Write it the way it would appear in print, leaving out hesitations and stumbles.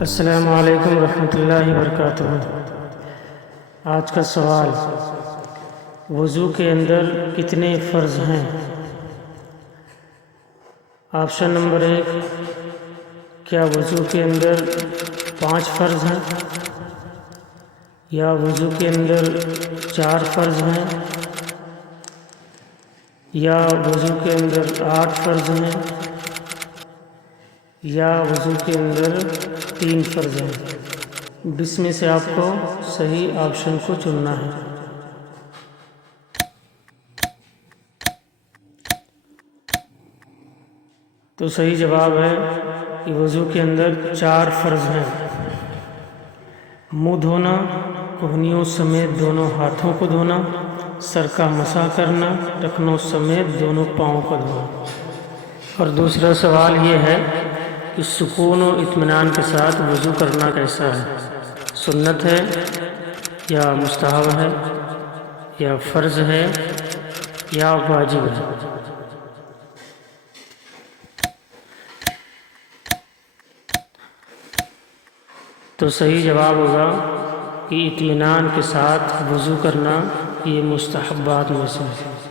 السلام علیکم ورحمۃ اللہ وبرکاتہ۔ آج کا سوال، وضو کے اندر کتنے فرض ہیں؟ آپشن نمبر 1، کیا وضو کے اندر 5 فرض ہیں، یا وضو کے اندر 4 فرض ہیں، یا وضو کے اندر 8 فرض ہیں، یا وضو کے اندر 3 فرض ہیں؟ اس میں سے آپ کو صحیح آپشن کو چننا ہے۔ تو صحیح جواب ہے کہ وضو کے اندر 4 فرض ہیں۔ منہ دھونا، کہنیوں سمیت دونوں ہاتھوں کو دھونا، سر کا مسح کرنا، ٹخنوں سمیت دونوں پاؤں کو دھونا۔ اور دوسرا سوال یہ ہے کہ سکون و اطمینان کے ساتھ وضو کرنا کیسا ہے؟ سنت ہے یا مستحب ہے یا فرض ہے یا واجب ہے؟ تو صحیح جواب ہوگا کہ اطمینان کے ساتھ وضو کرنا یہ مستحبات میں سے ہے۔